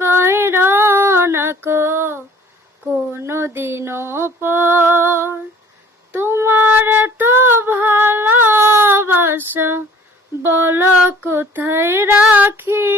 কইর না কো কোনদিনও পর। তোমার এত ভালোবাসা বলো কোথায় রাখি।